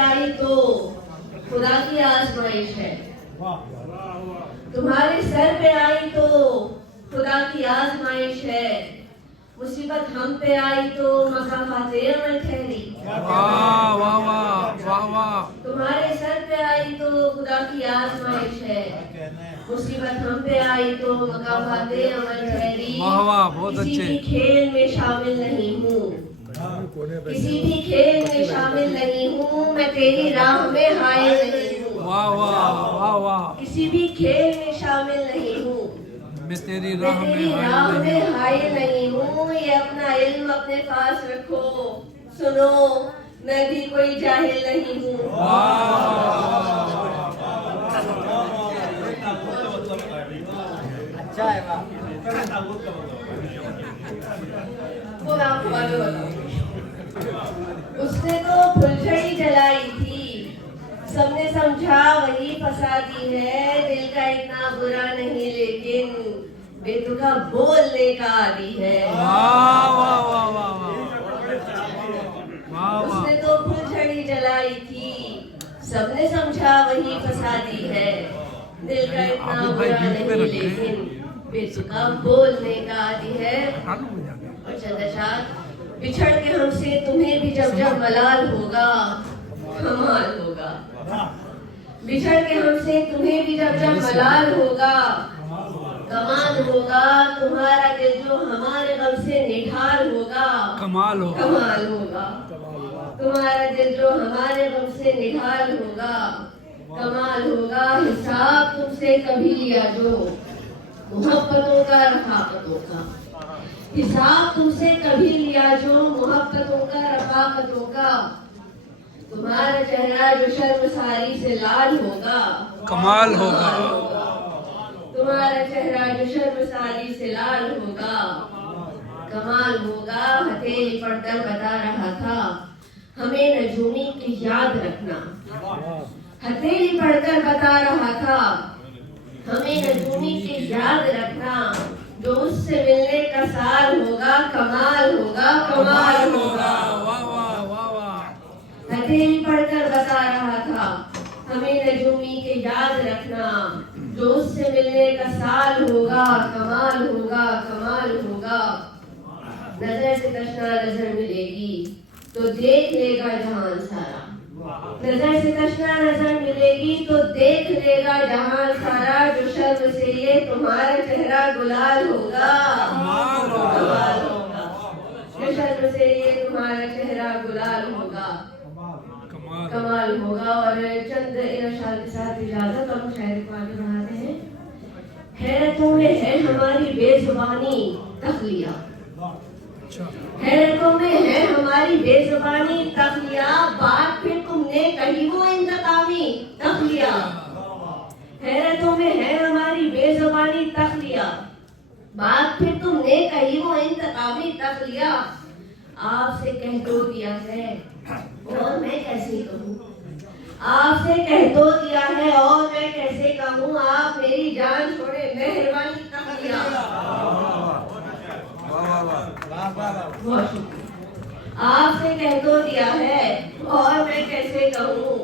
आई तो खुदा की आजमाइश है, तुम्हारे सर पे आई तो खुदा की आजमाइश है, मुसीबत हम पे आई तो मकाफाते अमल ठहरी। वाह वाह वाह वाह वाह। तुम्हारे सर पे आई तो खुदा की आजमाइश है, मुसीबत हम पे आई तो मकाफाते अमल ठहरी। वाह वाह, बहुत किसी अच्छे। भी खेल में शामिल नहीं हूँ, किसी भी खेल में शामिल नहीं हूँ, मैं तेरी राह में हायल नहीं हूँ। वाह वाह वाह वाह। किसी भी खेल में शामिल नहीं हूँ, मैं तेरी मैं राह तेरी में राह हायल नहीं में हायल नहीं हूँ। ये अपना इल्म अपने पास रखो, सुनो मैं भी कोई जाहिल नहीं हूँ। अच्छा है वाह। वो मैं आपको आगे बताऊंगी। उसने तो फुलझड़ी जलाई थी, सबने समझा वही फसादी है, दिल का इतना बुरा नहीं लेकिन बेतुका बोलने का आदी है। वाह वाह वाह वाह वाह वाह। उसने तो फुलझड़ी जलाई थी, सबने समझा वही फसादी है, दिल का इतना अभी भाई बुरा बीच में नहीं रखे। लेकिन बेतुका बोलने का आदी है। कानू में जाके। और चंद्रशाद बिछड़ के हमसे तुम्हें भी जब जब मलाल होगा कमाल होगा। बिछड़ के हमसे तुम्हें भी जब जब मलाल होगा कमाल होगा। तुम्हारा दिल जो हमारे गम से निढाल होगा कमाल होगा। कमाल होगा। तुम्हारा दिल जो हमारे गम से निढाल होगा कमाल होगा। हिसाब तुमसे कभी लिया जो मोहब्बतों का रफाकतों का, हिसाब तुमसे कभी लिया जो मोहब्बतों का रफाकतों का। तुम्हारा चेहरा जो शर्मसारी से लाल होगा कमाल होगा। तुम्हारा चेहरा जो शर्मसारी से लाल होगा कमाल होगा। हथेली पढ़कर बता रहा था हमें नजूमी की याद रखना, हथेली पढ़कर बता रहा था हमें नजूमी की याद रखना। जो उससे मिलने का साल होगा कमाल होगा कमाल होगा। वाह वाह वाह वाह। हथेली पढ़कर बता रहा था हमें नजूमी के याद रखना। जो उससे मिलने का साल होगा कमाल होगा कमाल होगा। नजर से तश्ना नजर मिलेगी तो देख लेगा जहान सारा, नजर से तश्ना नजर मिलेगी तो देख लेगा जहान सारा। जो शर्म से ये तुम्हारा चेहरा गुलाल होगा कमाल होगा। जो शर्म से ये तुम्हारा चेहरा गुलाल होगा कमाल। कमाल होगा। और चंद इरशाद के साथ इजाजत और शायरी को आगे बढ़ाते हैं। हैरतों में है हमारी बेजुबानी तखलिया, हैरतों में है हमारी बेजुबानी तखलिया। बात फिर तुमने कही वो इंतकामी तखलिया। हैरतों में है हमारी बेजुबानी तखलिया, बात फिर तुमने कही वो इंतकामी तखलिया। आपसे कह तो दिया है और मैं कैसे कहूँ, आपसे कह तो दिया है और मैं कैसे कहूँ। आप मेरी जान छोड़े मेहरबानी तखलिया। बहुत शुक्रिया। आपसे कह तो दिया है और मैं कैसे कहूँ।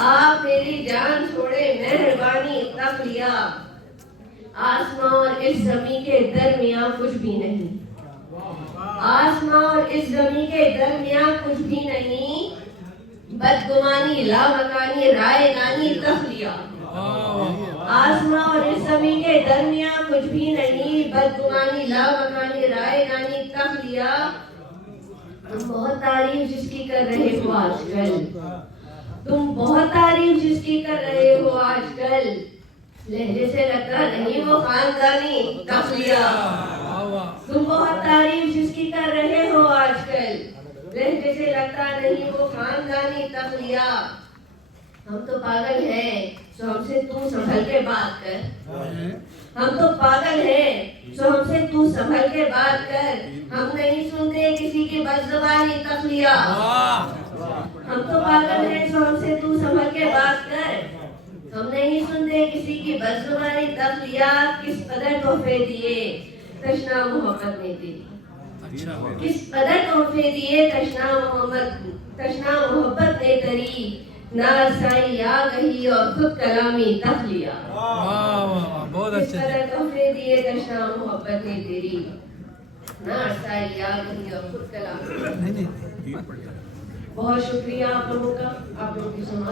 आप मेरी जान छोड़े मेहरबानी तखलिया। आसमां और इस जमीन के दरमियां कुछ भी नहीं, आसमां और इस जमीन के दरमियां कुछ भी नहीं। बदगुमानी लामकानी राय नानी तखलिया। आसमां और इस जमीन के दरमियां कुछ भी नहीं। बदगुमानी लामकानी राय नानी तखलिया। तुम बहुत तारीफ जिसकी कर रहे हो आजकल, तुम बहुत तारीफ जिसकी कर रहे हो आजकल। लहजे से लगता नहीं वो खानदानी तखलिया। तुम बहुत तारीफ जिसकी कर रहे हो आजकल, लहजे से लगता नहीं वो खानदानी तखलिया। हम तो पागल हैं सो हमसे तू संभल के बात कर, हम तो पागल हैं सो हमसे तू संभल के बात कर। हम नहीं सुनते किसी की बदजुबानी तखलिया। हम तो पागल हैं सो हमसे तू संभल के बात कर। हम नहीं सुनते किसी की बदजुबानी तखलिया। किस कदर तोहफे दिए तशना मोहब्बत ने तेरी, किस कदर तोहफे दिए तशना मोहब्बत ने तेरी। نہ رسائی آ گئی اور خود کلامی تک لیا. واہ واہ واہ بہت اس اچھے سے. طرح تحفے دیے دشنا محبت نے تیری. نہ رسائی آ گئی اور خود کلامی. نہیں نہیں. بہت شکریہ آپ لوگوں کا، آپ لوگوں کی سماعت